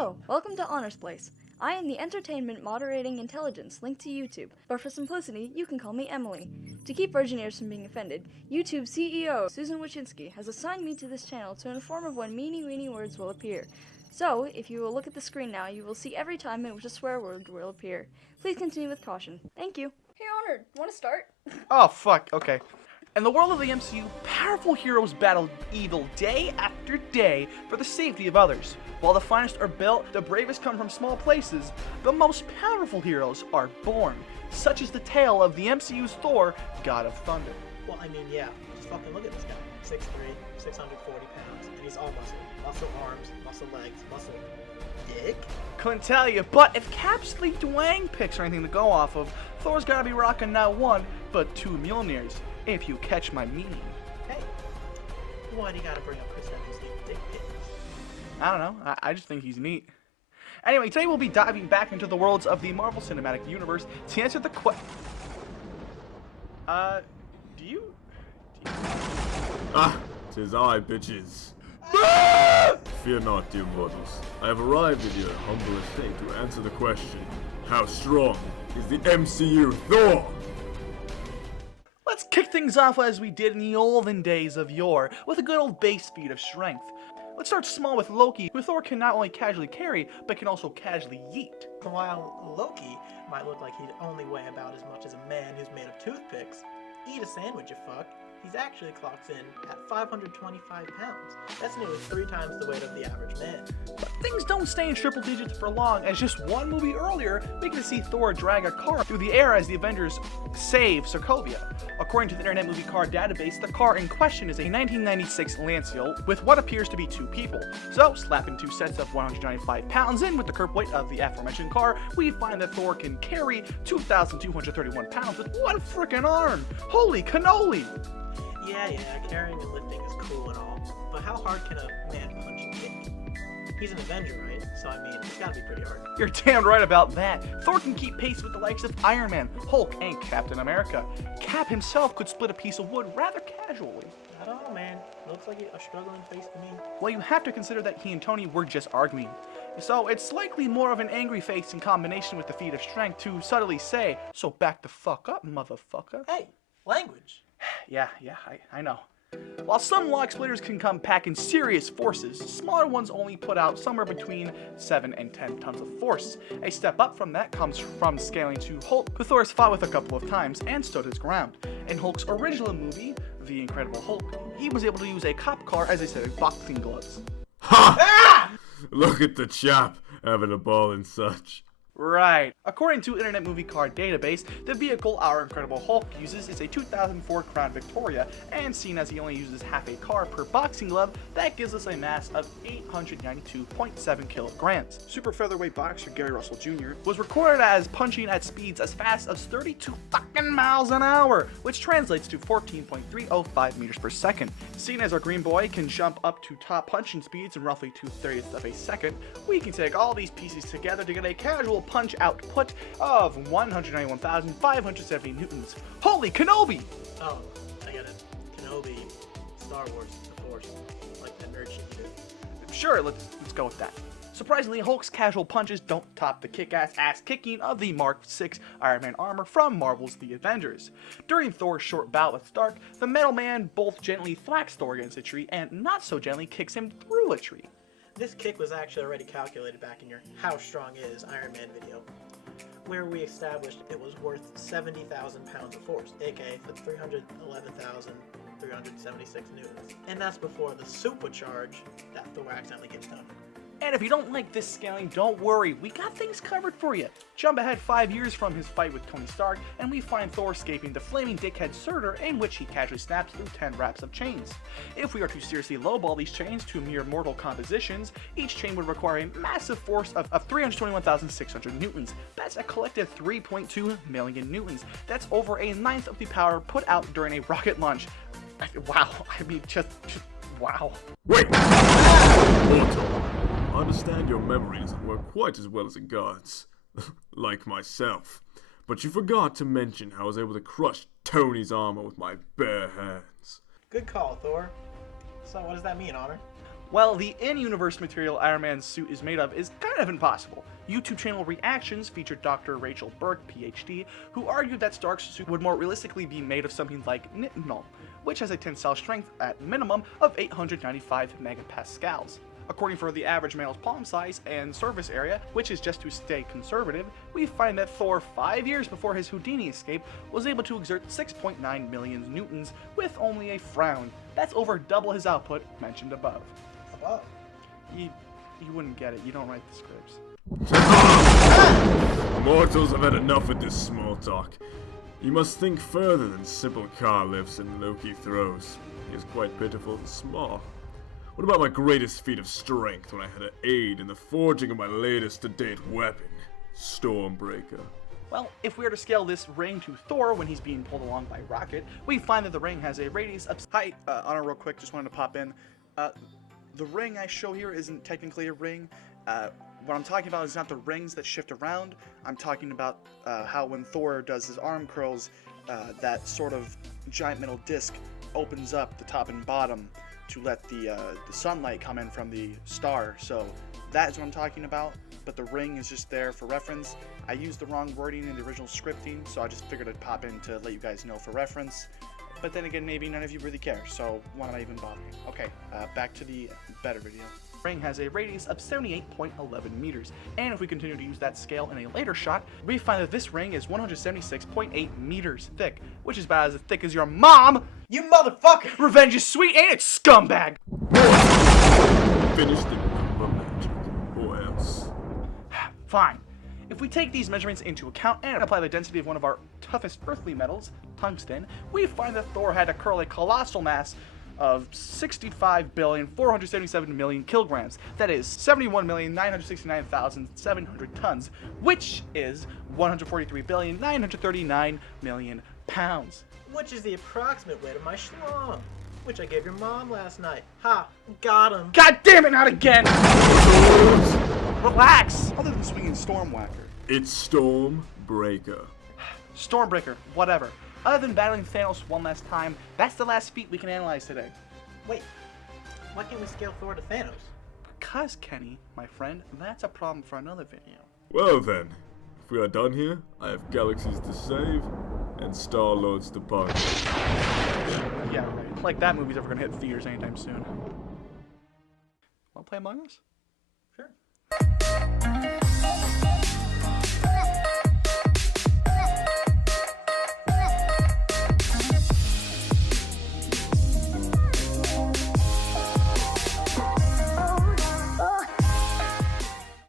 Hello, welcome to Honor's Place. I am the entertainment moderating intelligence linked to YouTube, but for simplicity, you can call me Emily. To keep virgin ears from being offended, YouTube CEO Susan Wojcinski has assigned me to this channel to inform of when meany weeny words will appear. So, if you will look at the screen now, you will see every time in which a swear word will appear. Please continue with caution. Thank you. Hey Honor, want to start? Oh, fuck, okay. In the world of the MCU, powerful heroes battle evil day after day for the safety of others. While the finest are built, the bravest come from small places, the most powerful heroes are born. Such is the tale of the MCU's Thor, God of Thunder. Well, I mean, yeah, just fucking look at this guy. 6'3", 640 pounds, and he's all muscle. Muscle arms, muscle legs, muscle dick? Couldn't tell you, but if Cap's Lee Dwang picks are anything to go off of, Thor's gotta be rocking not one, but two Mjolnirs, if you catch my meaning. Hey, why do you gotta bring up Chris Evans' dick pics? I don't know, I just think he's neat. Anyway, today we'll be diving back into the worlds of the Marvel Cinematic Universe to answer the do you... Ah, 'tis I, bitches. Fear not, dear mortals. I have arrived in your humble estate to answer the question, how strong is the MCU Thor? Let's kick things off as we did in the olden days of yore, with a good old base feat of strength. Let's start small with Loki, who Thor can not only casually carry, but can also casually yeet. While Loki might look like he'd only weigh about as much as a man who's made of toothpicks, eat a sandwich, you fuck, he's actually clocks in at 525 pounds. That's nearly 3 times the weight of the average man. But things don't stay in triple digits for long, as just one movie earlier, we can see Thor drag a car through the air as the Avengers save Sokovia. According to the Internet Movie Car database, the car in question is a 1996 Lancia with what appears to be 2 people. So, slapping 2 sets of 195 pounds in with the curb weight of the aforementioned car, we find that Thor can carry 2,231 pounds with one frickin' arm. Holy cannoli! Yeah, carrying and lifting is cool and all, but how hard can a man punch and kick? He's an Avenger, right? So I mean, it's gotta be pretty hard. You're damn right about that. Thor can keep pace with the likes of Iron Man, Hulk, and Captain America. Cap himself could split a piece of wood rather casually. I don't know, man. Looks like a struggling face to me. Well, you have to consider that he and Tony were just arguing. So it's likely more of an angry face in combination with the feat of strength to subtly say, so back the fuck up, motherfucker. Hey, language. Yeah, I know. While some log splitters can come packing serious forces, smaller ones only put out somewhere between 7 and 10 tons of force. A step up from that comes from scaling to Hulk, who Thor has fought with a couple of times and stood his ground. In Hulk's original movie, The Incredible Hulk, he was able to use a cop car as a set of boxing gloves. Ha! Ah! Look at the chap having a ball and such. Right. According to Internet Movie Car database, the vehicle our Incredible Hulk uses is a 2004 Crown Victoria, and seen as he only uses half a car per boxing glove, that gives us a mass of 892.7 kilograms. Super featherweight boxer Gary Russell Jr. was recorded as punching at speeds as fast as 32 fucking miles an hour, which translates to 14.305 meters per second. Seeing as our green boy can jump up to top punching speeds in roughly 2/30 of a second, we can take all these pieces together to get a casual punch output of 191,570 newtons. Holy Kenobi! Oh, I get it. Kenobi, Star Wars, the Force, like that nerd shit too. Sure, let's go with that. Surprisingly, Hulk's casual punches don't top the kick-ass ass-kicking of the Mark VI Iron Man armor from Marvel's The Avengers. During Thor's short bout with Stark, the Metal Man both gently thwacks Thor against a tree and not so gently kicks him through a tree. This kick was actually already calculated back in your How Strong Is Iron Man video, where we established it was worth 70,000 pounds of force, aka for 311,376 newtons. And that's before the supercharge that Thor accidentally gets done. And if you don't like this scaling, don't worry, we got things covered for you. Jump ahead 5 years from his fight with Tony Stark, and we find Thor escaping the flaming dickhead Surtur, in which he casually snaps through 10 wraps of chains. If we are to seriously lowball these chains to mere mortal compositions, each chain would require a massive force of 321,600 newtons. That's a collective 3.2 million newtons. That's over a ninth of the power put out during a rocket launch. Wow, I mean, just wow. Wait! Mortal, I understand your memory doesn't work quite as well as it guards. Like myself. But you forgot to mention how I was able to crush Tony's armor with my bare hands. Good call, Thor. So what does that mean, Honor? Well, the in-universe material Iron Man's suit is made of is kind of impossible. YouTube channel Reactions featured Dr. Rachel Burke, PhD, who argued that Stark's suit would more realistically be made of something like nitinol, which has a tensile strength at minimum of 895 megapascals. According for the average male's palm size and surface area, which is just to stay conservative, we find that Thor, 5 years before his Houdini escape, was able to exert 6.9 million newtons with only a frown. That's over double his output mentioned above. Above. You wouldn't get it, you don't write the scripts. Mortals have had enough of this small talk. You must think further than simple car lifts and Loki throws. He is quite pitiful and small. What about my greatest feat of strength when I had to aid in the forging of my latest to-date weapon, Stormbreaker? Well, if we were to scale this ring to Thor when he's being pulled along by Rocket, we find that the ring has a radius of... Hi, Honor, real quick, just wanted to pop in. The ring I show here isn't technically a ring. What I'm talking about is not the rings that shift around. I'm talking about how when Thor does his arm curls, that sort of giant metal disc opens up the top and bottom to let the sunlight come in from the star. So that is what I'm talking about, but the ring is just there for reference. I used the wrong wording in the original scripting, so I just figured I'd pop in to let you guys know for reference. But then again, maybe none of you really care, so why am I even bothering? Okay, back to the better video. The ring has a radius of 78.11 meters, and if we continue to use that scale in a later shot, we find that this ring is 176.8 meters thick, which is about as thick as your mom! You motherfucker! Revenge is sweet, ain't it, scumbag? Finish the number magic, or else. Fine. If we take these measurements into account and apply the density of one of our toughest earthly metals, tungsten, we find that Thor had to curl a colossal mass of 65,477,000,000 kilograms. That is 71,969,700 tons, which is 143,939,000,000 pounds. Which is the approximate weight of my schlong, which I gave your mom last night. Ha! Got him! God damn it, not again! Relax! Other than swinging Stormwhacker. It's Stormbreaker. Stormbreaker, whatever. Other than battling Thanos one last time, that's the last feat we can analyze today. Wait, why can't we scale Thor to Thanos? Because, Kenny, my friend, that's a problem for another video. Well then, if we are done here, I have galaxies to save and Star-Lords to punch. Yeah, right. Like that movie's ever gonna hit theaters anytime soon. Wanna play Among Us?